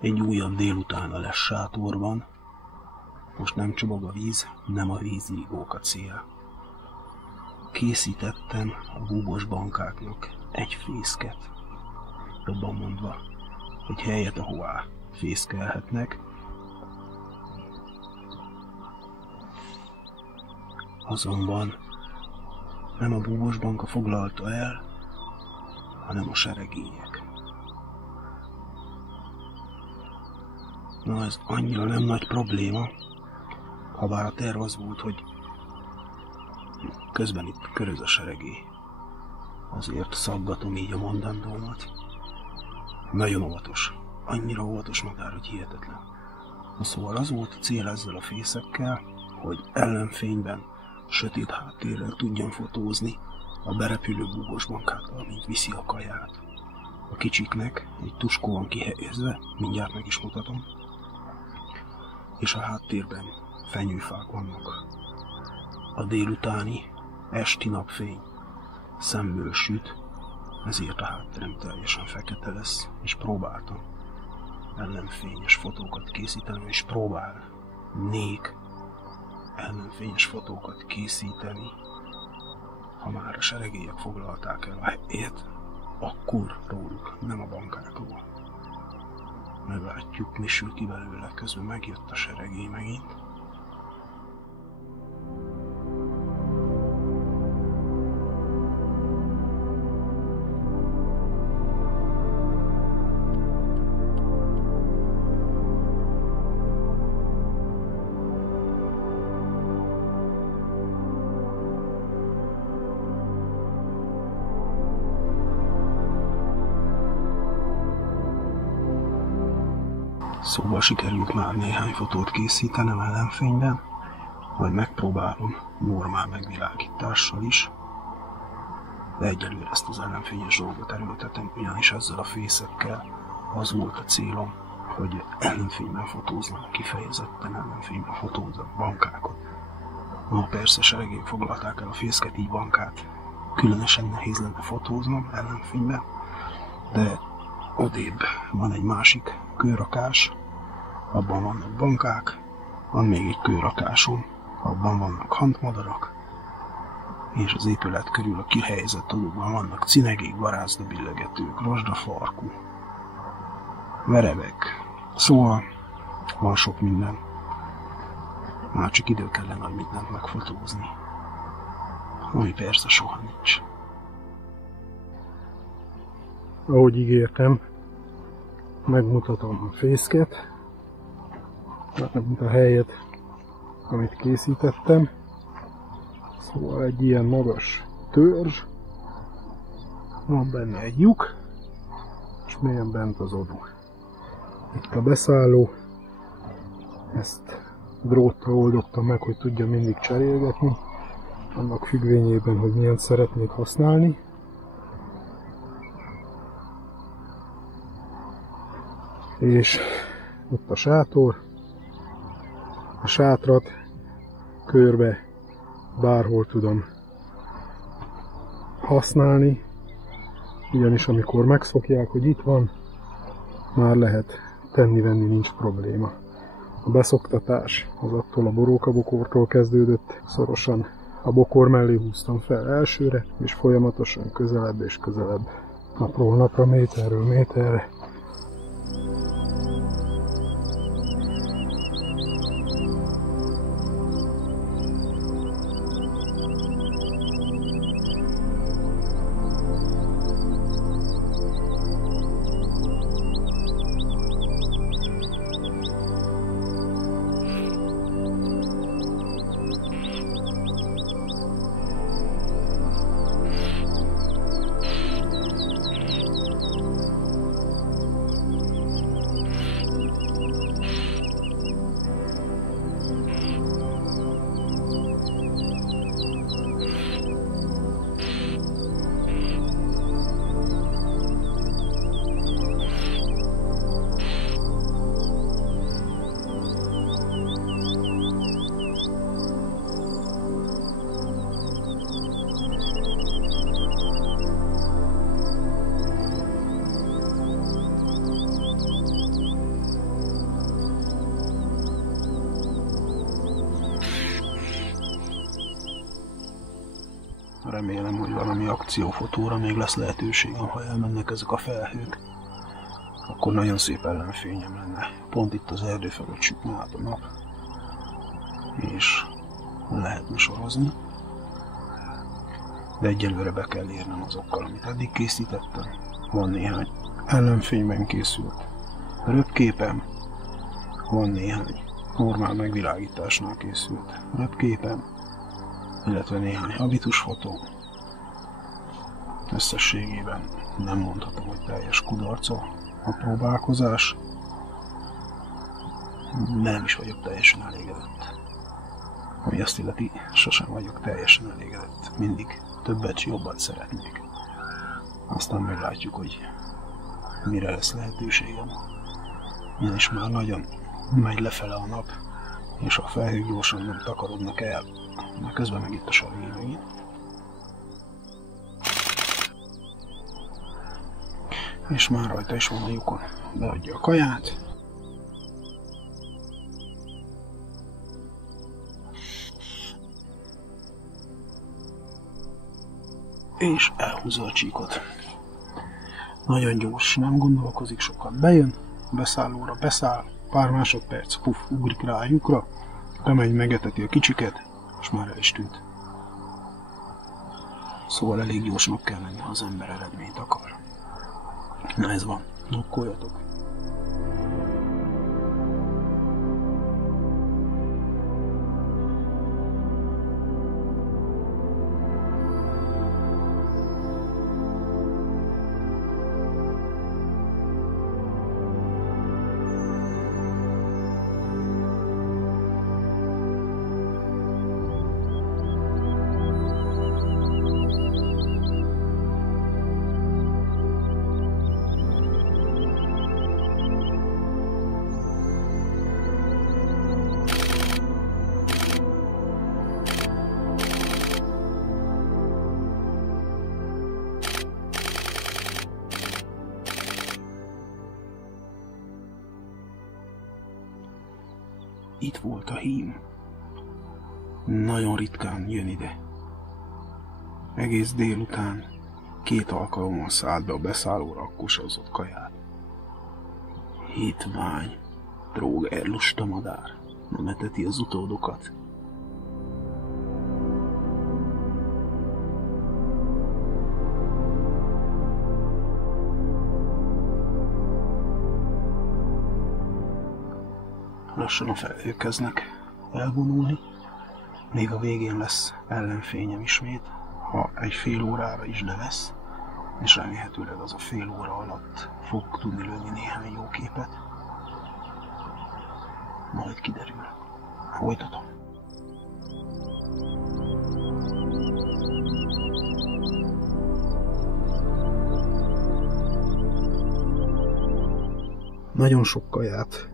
Egy újabb délután a lesz sátorban. Most nem csobog a víz, nem a vízigók a cél. Készítettem a búbos bankáknak egy fészket, jobban mondva, egy helyet, ahová fészkelhetnek. Azonban nem a búbos banka foglalta el, hanem a seregélyek. Na, ez annyira nem nagy probléma, habár a terv az volt, hogy közben itt köröz a seregély. Azért szaggatom így a mondandómat. Nagyon óvatos. Annyira óvatos madár, hogy hihetetlen. Szóval az volt a cél ezzel a fészekkel, hogy ellenfényben, sötét háttérrel tudjam fotózni a berepülő búbos bankától, mint viszi a kaját. A kicsiknek egy tuskó van kihelyezve, mindjárt meg is mutatom. És a háttérben fenyőfák vannak. A délutáni, esti napfény szemből süt, ezért a hátterem teljesen fekete lesz, és próbáltam ellenfényes fotókat készíteni, és próbálnék ellenfényes fotókat készíteni, ha már a seregélyek foglalták el a helyét, akkor róluk, nem a bankákról. Meglátjuk, mi sül ki belőle, közben megjött a seregély megint. Szóval sikerült már néhány fotót készítenem ellenfényben, majd megpróbálom normál megvilágítással is, de egyelőre ezt az ellenfényes dolgot erőltetem, ugyanis ezzel a fészekkel az volt a célom, hogy ellenfényben fotóznak, kifejezetten ellenfényben fotóznak bankákat. Ma persze seregélyek foglalták el a fészket, így bankát különösen nehéz lenne fotóznom ellenfényben, de odébb van egy másik kőrakás, abban vannak bankák, van még egy kőrakásom, abban vannak hantmadarak, és az épület körül a kihelyezett adókban vannak cinegék, barázdabillengetők, rozsdafarkú, verebek, szóval van sok minden. Már csak idő kellene, hogy mindent megfotózni, ami persze soha nincs. Ahogy ígértem, megmutatom a fészket, a helyet, amit készítettem. Szóval egy ilyen magas törzs, van benne egy lyuk, és mélyen bent az odú. Itt a beszálló, ezt dróttal oldottam meg, hogy tudja mindig cserélgetni, annak függvényében, hogy milyen szeretnék használni. És ott a sátor, a sátrat körbe bárhol tudom használni, ugyanis amikor megszokják, hogy itt van, már lehet tenni-venni, nincs probléma. A beszoktatás az attól a borókabokortól kezdődött, szorosan a bokor mellé húztam fel elsőre, és folyamatosan közelebb és közelebb, napról napra, méterről méterre. remélem, hogy valami akciófotóra még lesz lehetőségem, ha elmennek ezek a felhők. Akkor nagyon szép ellenfényem lenne. Pont itt az erdő felett sütne át a nap. És lehetne sorozni. De egyelőre be kell érnem azokkal, amit eddig készítettem. Van néhány ellenfényben készült röpképem, van néhány normál megvilágításnál készült röpképem, illetve néhány habitusfotó. Összességében nem mondhatom, hogy teljes kudarc a próbálkozás, de nem is vagyok teljesen elégedett. Ami azt illeti, sosem vagyok teljesen elégedett. Mindig többet, jobban szeretnék. Aztán meglátjuk, hogy mire lesz lehetőségem. És már nagyon megy lefele a nap, és a felhők gyorsan nem takarodnak el. Már közben meg itt a sargé megint. És már rajta is van a lyukon. Beadja a kaját. És elhúzza a csíkot. Nagyon gyors, nem gondolkozik sokat. Bejön, beszállóra beszáll, pár másodperc, puff, ugrik rá a lyukra, bemegy, megeteti a kicsiket, és már el is tűnt. Szóval elég gyorsnak kell lenni, ha az ember eredményt akar. Na ez van, nokkoljatok! Itt volt a hím. Nagyon ritkán jön ide. Egész délután 2 alkalommal szállt be a beszállóra a kosazott kaját. Hitvány, tróger, lusta madár, nem eteti az utódokat. Lassan a felhők kezdnek elvonulni, még a végén lesz ellenfényem ismét, ha egy fél órára is levesz, és remélhetőleg az a fél óra alatt fog tudni lőni néhány jó képet. Majd kiderül. Folytatom. Nagyon sok kaját,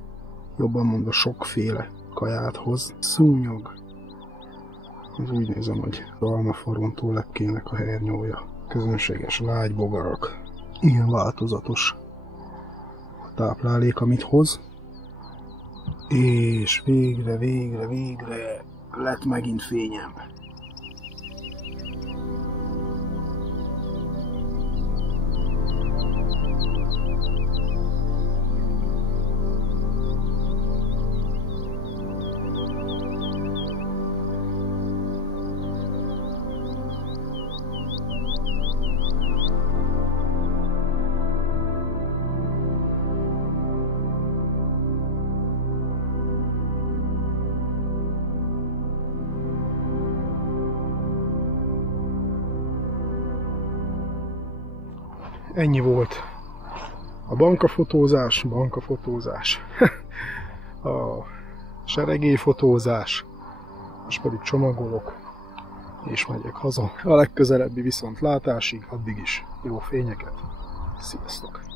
jobban mondva sokféle kaját hoz. Szúnyog. Ez úgy nézem, hogy almaforrontó lepkének a hernyója. Közönséges lágybogarak. Ilyen változatos a táplálék, amit hoz. És végre lett megint fényem. Ennyi volt a bankafotózás, a seregélyfotózás, most pedig csomagolok, és megyek haza. A legközelebbi viszontlátásig, addig is jó fényeket. Sziasztok!